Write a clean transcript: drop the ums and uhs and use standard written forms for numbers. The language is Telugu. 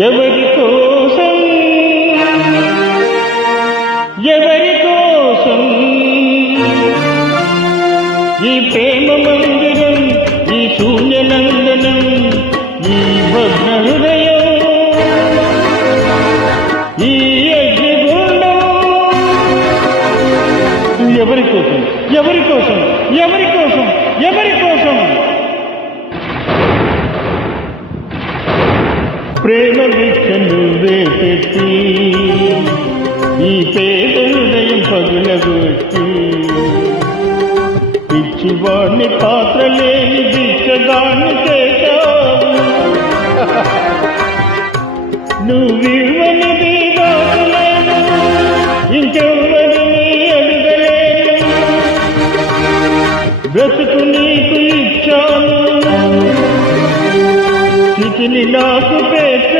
ఎవరి కోసం ఎవరి కోసం ఈ ప్రేమ మందిరం, ఈ శూన్యనందనం, ఈ భగ్న హృదయం, ఈ అగ్నిగుండం ఎవరి కోసం ఎవరి కోసం ఎవరి కోసం ఎవరి కోసం? ప్రేమ భిక్షను వేపెట్టి ఈ పేద హృదయం పగులగొట్టి పిచ్చివాణ్ణి పాత్రలేని భిక్షగాన్ని చేశావు. నువ్వివ్వనిది దాచలేను, ఇంకెవ్వరిని అడగలేను. బ్రతుకు నీకు ఇచ్చాను, స్థితిని నాకు పేర్చ